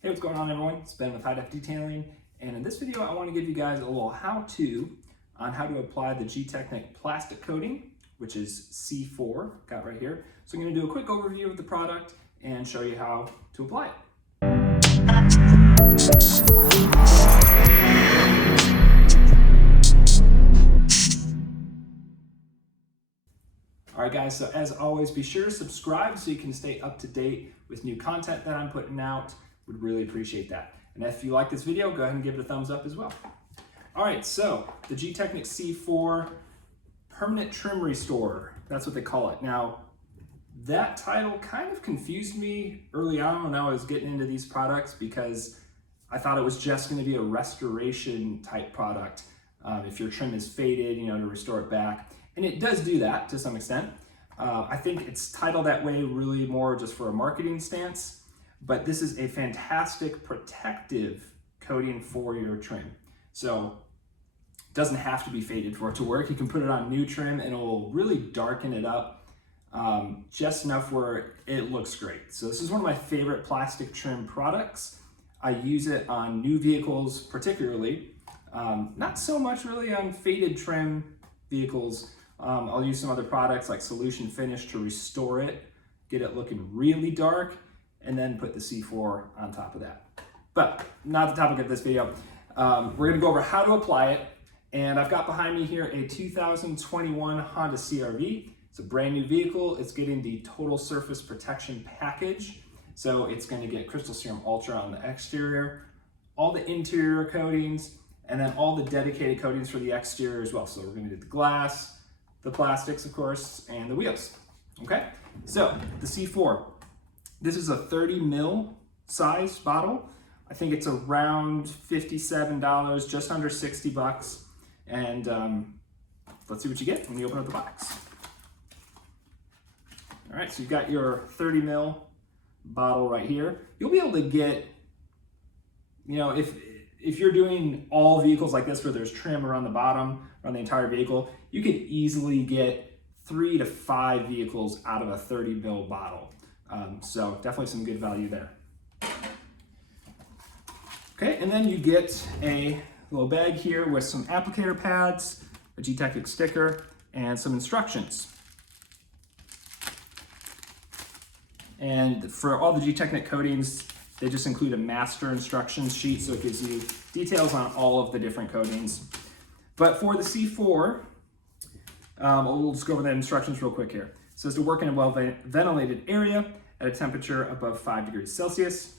Hey, what's going on everyone? It's Ben with High Def Detailing, and in this video I want to give you guys a little how-to on how to apply the Gtechniq plastic coating, which is C4, got right here. So I'm going to do a quick overview of the product and show you how to apply it. All right guys, so as always, be sure to subscribe so you can stay up to date with new content that I'm putting out. Would really appreciate that. And if you like this video, go ahead and give it a thumbs up as well. All right, so the Gtechniq C4 Permanent Trim Restorer, that's what they call it. Now, that title kind of confused me early on when I was getting into these products because I thought it was just gonna be a restoration type product. If your trim is faded, to restore it back. And it does do that to some extent. I think it's titled that way really more just for a marketing stance. But this is a fantastic protective coating for your trim. So it doesn't have to be faded for it to work. You can put it on new trim and it will really darken it up just enough where it looks great. So this is one of my favorite plastic trim products. I use it on new vehicles particularly. Not so much really on faded trim vehicles. I'll use some other products like Solution Finish to restore it, get it looking really dark, and then put the C4 on top of that. But not the topic of this video. We're gonna go over how to apply it. And I've got behind me here a 2021 Honda CR-V. It's a brand new vehicle. It's getting the Total Surface Protection Package. So it's gonna get Crystal Serum Ultra on the exterior, all the interior coatings, and then all the dedicated coatings for the exterior as well. So we're gonna do the glass, the plastics, of course, and the wheels, okay? So the C4. This is a 30 ml size bottle. I think it's around $57, just under 60 bucks. And let's see what you get when you open up the box. All right, so you've got your 30 ml bottle right here. You'll be able to get, if you're doing all vehicles like this where there's trim around the bottom, around the entire vehicle, you could easily get 3 to 5 vehicles out of a 30 ml bottle. So definitely some good value there. Okay, and then you get a little bag here with some applicator pads, a Gtechniq sticker, and some instructions. And for all the Gtechniq coatings, they just include a master instructions sheet, so it gives you details on all of the different coatings. But for the C4, we'll just go over the instructions real quick here. It says to work in a well-ventilated area at a temperature above 5 degrees Celsius.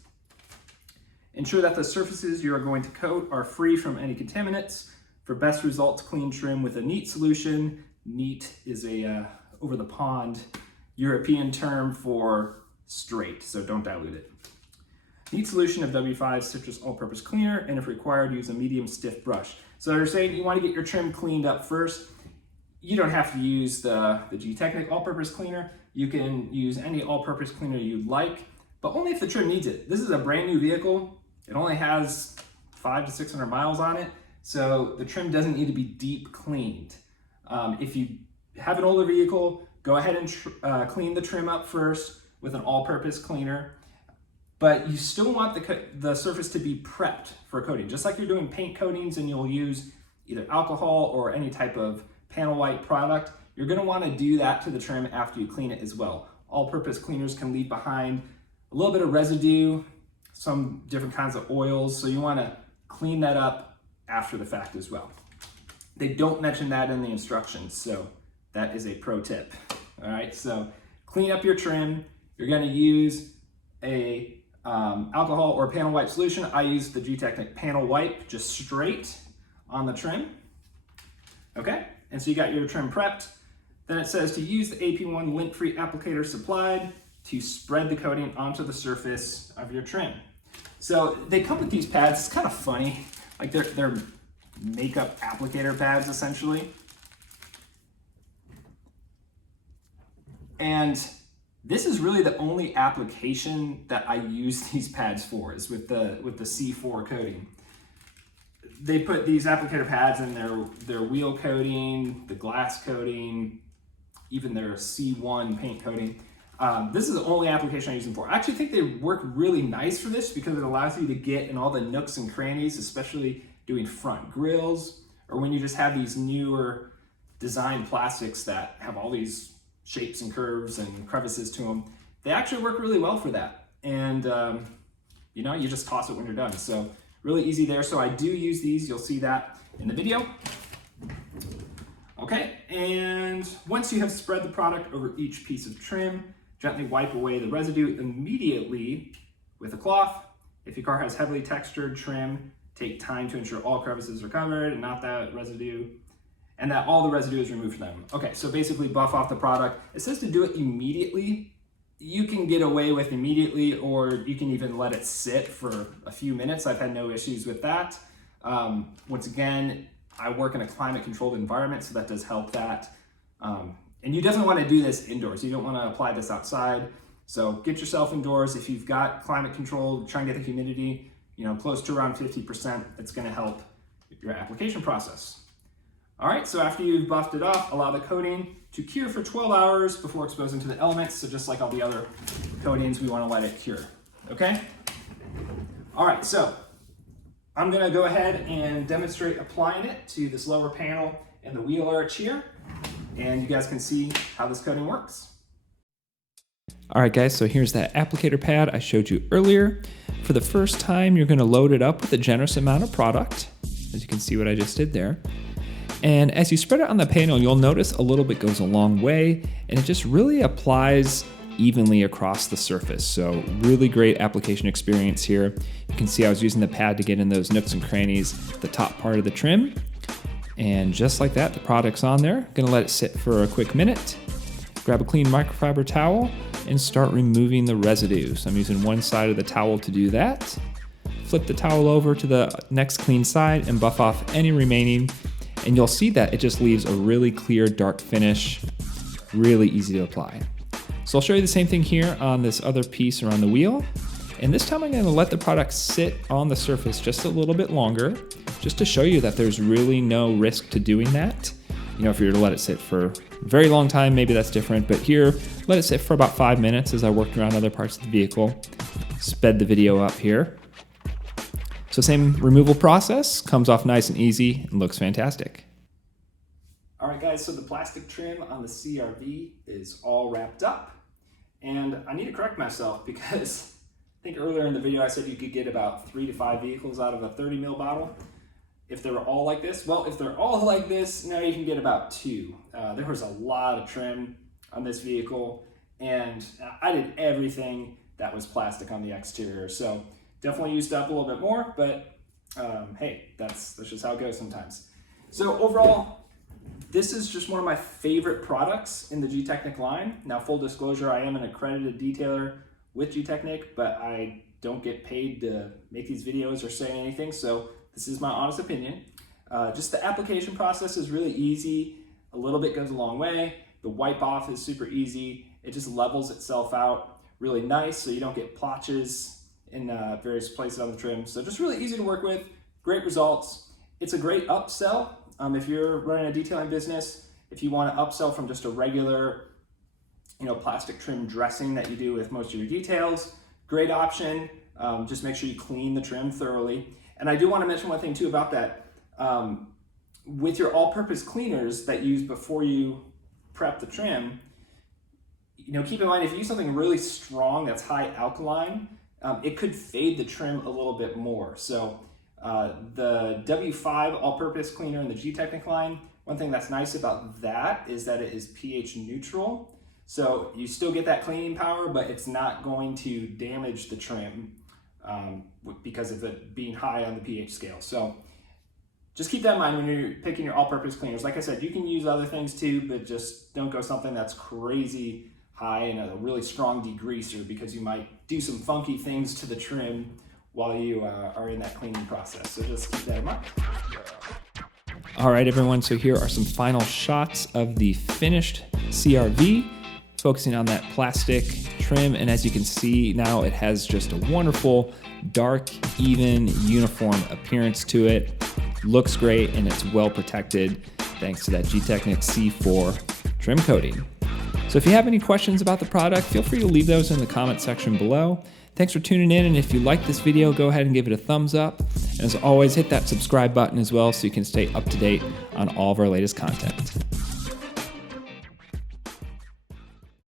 Ensure that the surfaces you are going to coat are free from any contaminants. For best results, clean trim with a neat solution. Neat is a over-the-pond European term for straight, so don't dilute it. Neat solution of W5 citrus all-purpose cleaner, and if required, use a medium stiff brush. So they're saying you want to get your trim cleaned up first. You don't have to use the Gtechniq all-purpose cleaner. You can use any all-purpose cleaner you'd like, but only if the trim needs it. This is a brand new vehicle. It only has 500 to 600 miles on it, so the trim doesn't need to be deep cleaned. If you have an older vehicle, go ahead and clean the trim up first with an all-purpose cleaner, but you still want the surface to be prepped for coating. Just like you're doing paint coatings and you'll use either alcohol or any type of panel white product, you're gonna wanna do that to the trim after you clean it as well. All-purpose cleaners can leave behind a little bit of residue, some different kinds of oils, so you wanna clean that up after the fact as well. They don't mention that in the instructions, so that is a pro tip. All right, so clean up your trim. You're gonna use a alcohol or panel wipe solution. I use the Gtechniq panel wipe just straight on the trim, okay? And so you got your trim prepped. Then it says to use the AP1 lint-free applicator supplied to spread the coating onto the surface of your trim. So they come with these pads. It's kind of funny. Like they're makeup applicator pads essentially. And this is really the only application that I use these pads for, is with the C4 coating. They put these applicator pads in their wheel coating, the glass coating, even their C1 paint coating. This is the only application I use them for. I actually think they work really nice for this because it allows you to get in all the nooks and crannies, especially doing front grills, or when you just have these newer design plastics that have all these shapes and curves and crevices to them. They actually work really well for that. And you know, you just toss it when you're done. So really easy there. So I do use these. You'll see that in the video. Okay, and once you have spread the product over each piece of trim, gently wipe away the residue immediately with a cloth. If your car has heavily textured trim, take time to ensure all crevices are covered and not that residue, and that all the residue is removed from them. Okay, so basically buff off the product. It says to do it immediately. You can get away with immediately, or you can even let it sit for a few minutes. I've had no issues with that. Once again, I work in a climate controlled environment, so that does help that. And you definitely want to do this indoors. You don't want to apply this outside. So get yourself indoors. If you've got climate control, try and get the humidity, you know, close to around 50%. It's going to help your application process. All right, so after you've buffed it off, allow the coating to cure for 12 hours before exposing to the elements. So just like all the other coatings, we want to let it cure, okay? All right, so I'm gonna go ahead and demonstrate applying it to this lower panel and the wheel arch here, and you guys can see how this coating works. All right, guys, so here's that applicator pad I showed you earlier. For the first time, you're gonna load it up with a generous amount of product, as you can see what I just did there. And as you spread it on the panel, you'll notice a little bit goes a long way, and it just really applies evenly across the surface. So really great application experience here. You can see I was using the pad to get in those nooks and crannies, the top part of the trim. And just like that, the product's on there. Gonna let it sit for a quick minute. Grab a clean microfiber towel and start removing the residue. So I'm using one side of the towel to do that. Flip the towel over to the next clean side and buff off any remaining. And you'll see that it just leaves a really clear, dark finish, really easy to apply. So I'll show you the same thing here on this other piece around the wheel. And this time I'm gonna let the product sit on the surface just a little bit longer, just to show you that there's really no risk to doing that. You know, if you were to let it sit for a very long time, maybe that's different, but here, let it sit for about 5 minutes as I worked around other parts of the vehicle. Sped the video up here. So same removal process, comes off nice and easy and looks fantastic. All right, guys, so the plastic trim on the CR-V is all wrapped up. And I need to correct myself because I think earlier in the video I said you could get about 3 to 5 vehicles out of a 30 ml bottle. If they were all like this, well, if they're all like this, now you can get about 2. There was a lot of trim on this vehicle, and I did everything that was plastic on the exterior. So definitely used up a little bit more, but hey, that's just how it goes sometimes. So overall, this is just one of my favorite products in the Gtechniq line. Now, full disclosure, I am an accredited detailer with Gtechniq, but I don't get paid to make these videos or say anything, so this is my honest opinion. Just the application process is really easy. A little bit goes a long way. The wipe off is super easy. It just levels itself out really nice, so you don't get plotches in various places on the trim. So just really easy to work with, great results. It's a great upsell. If you're running a detailing business, if you want to upsell from just a regular, plastic trim dressing that you do with most of your details, great option. Just make sure you clean the trim thoroughly. And I do want to mention one thing too about that. With your all-purpose cleaners that you use before you prep the trim, keep in mind if you use something really strong that's high alkaline, it could fade the trim a little bit more. So the W5 all-purpose cleaner in the Gtechniq line, one thing that's nice about that is that it is pH neutral. So you still get that cleaning power, but it's not going to damage the trim because of it being high on the pH scale. So just keep that in mind when you're picking your all-purpose cleaners. Like I said, you can use other things too, but just don't go something that's crazy high and a really strong degreaser, because you might do some funky things to the trim while you are in that cleaning process. So just keep that in mind. All right, everyone, so here are some final shots of the finished CR-V, focusing on that plastic trim. And as you can see now, it has just a wonderful, dark, even, uniform appearance to it. Looks great, and it's well protected thanks to that Gtechniq C4 trim coating. So if you have any questions about the product, feel free to leave those in the comment section below. Thanks for tuning in, and if you like this video, go ahead and give it a thumbs up. And as always, hit that subscribe button as well so you can stay up to date on all of our latest content.